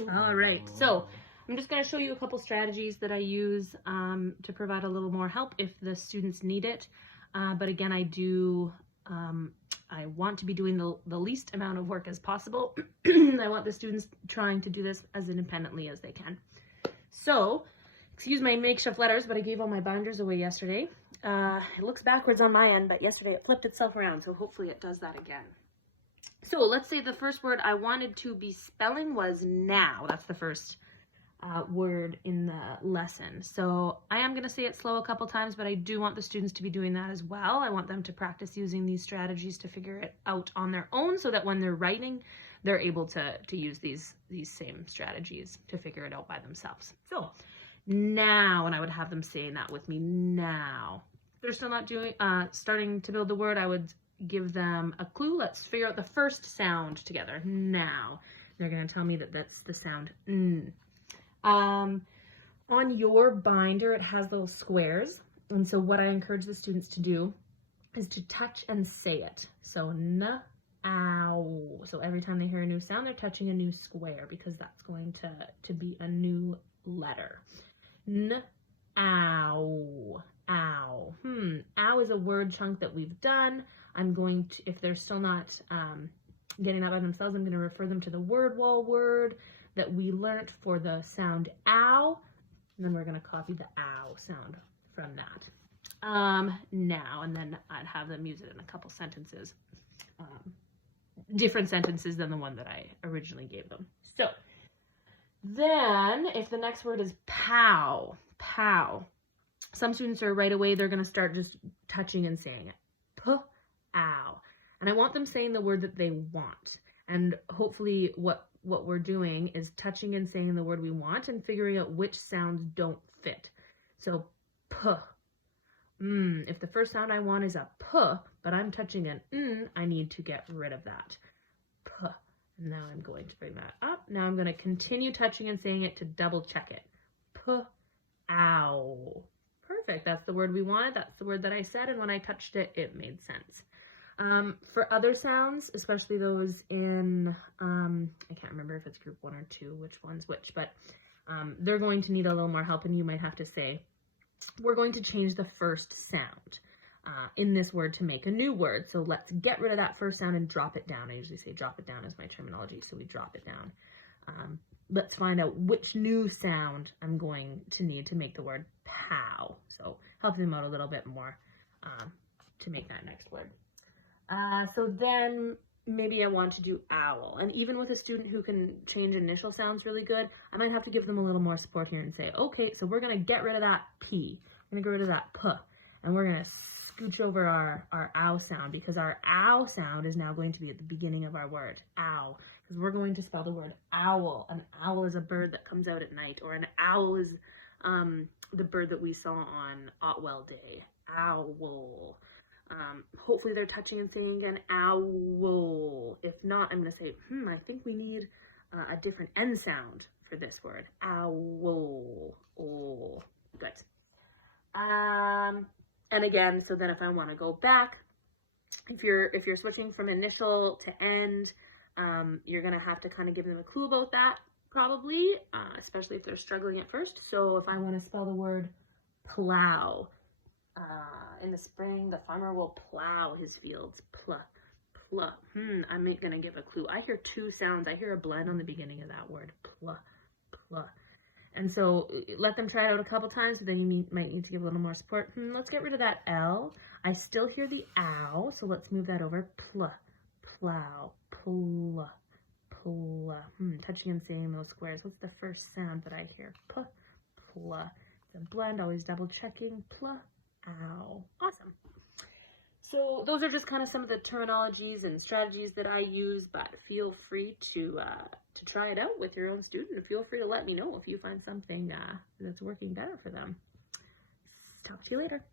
All right, so I'm just going to show you a couple strategies that I use to provide a little more help if the students need it. But again, I want to be doing the least amount of work as possible. I want the students trying to do this as independently as they can. So, excuse my makeshift letters, but I gave all my binders away yesterday. It looks backwards on my end, but yesterday it flipped itself around, so hopefully it does that again. So let's say the first word I wanted to be spelling was now. That's the first word in the lesson. So I am going to say it slow a couple times, but I do want the students to be doing that as well. I want them to practice using these strategies to figure it out on their own so that when they're writing, they're able to use these same strategies to figure it out by themselves. So now, and I would have them saying that with me now. If they're still not doing, starting to build the word, I would give them a clue. Let's figure out the first sound together. Now. They're going to tell me that that's the sound N. On your binder, it has little squares. And so what I encourage the students to do is to touch and say it. So N, ow. So every time they hear a new sound, they're touching a new square because that's going to be a new letter. N, ow, ow. Ow is a word chunk that we've done. I'm going to, if they're still not getting that by themselves, I'm going to refer them to the word wall word that we learned for the sound ow. And then we're going to copy the ow sound from that. Now, and then I'd have them use it in a couple sentences. Different sentences than the one that I originally gave them. So then if the next word is pow, pow. Some students are right away, they're going to start just touching and saying it. P-ow. And I want them saying the word that they want. And hopefully what we're doing is touching and saying the word we want and figuring out which sounds don't fit. So p. If the first sound I want is a p, but I'm touching an n, I need to get rid of that. P. And now I'm going to bring that up. Now I'm going to continue touching and saying it to double check it. P-ow. Perfect. That's the word we wanted. That's the word that I said. And when I touched it, it made sense. For other sounds, especially those in, I can't remember if it's group 1 or 2, which one's which, but they're going to need a little more help, and you might have to say, we're going to change the first sound in this word to make a new word. So let's get rid of that first sound and drop it down. I usually say drop it down is my terminology, so we drop it down. Let's find out which new sound I'm going to need to make the word pow. So help them out a little bit more to make that next word. So then maybe I want to do owl. And even with a student who can change initial sounds really good, I might have to give them a little more support here and say, okay, so we're going to get rid of that P. We're going to get rid of that P. And we're going to scooch over our ow sound because our ow sound is now going to be at the beginning of our word, ow. Because we're going to spell the word owl. An owl is a bird that comes out at night, or an owl is the bird that we saw on Otwell Day, owl. Hopefully they're touching and saying again, owl. If not, I'm going to say, I think we need a different N sound for this word, owl. Oh, good. And again, so then if I want to go back, if you're switching from initial to end, you're going to have to kind of give them a clue about that, probably, especially if they're struggling at first. So if I want to spell the word plow, in the spring, the farmer will plow his fields. Plow. I'm going to give a clue. I hear two sounds. I hear a blend on the beginning of that word. Plow. And so let them try it out a couple times, but then you might need to give a little more support. Let's get rid of that L. I still hear the ow, so let's move that over. Plow. Touching and saying those squares. What's the first sound that I hear? Pl. It's a blend, always double checking. Ow. Awesome. So those are just kind of some of the terminologies and strategies that I use, but feel free to try it out with your own student. Feel free to let me know if you find something that's working better for them. Talk to you later.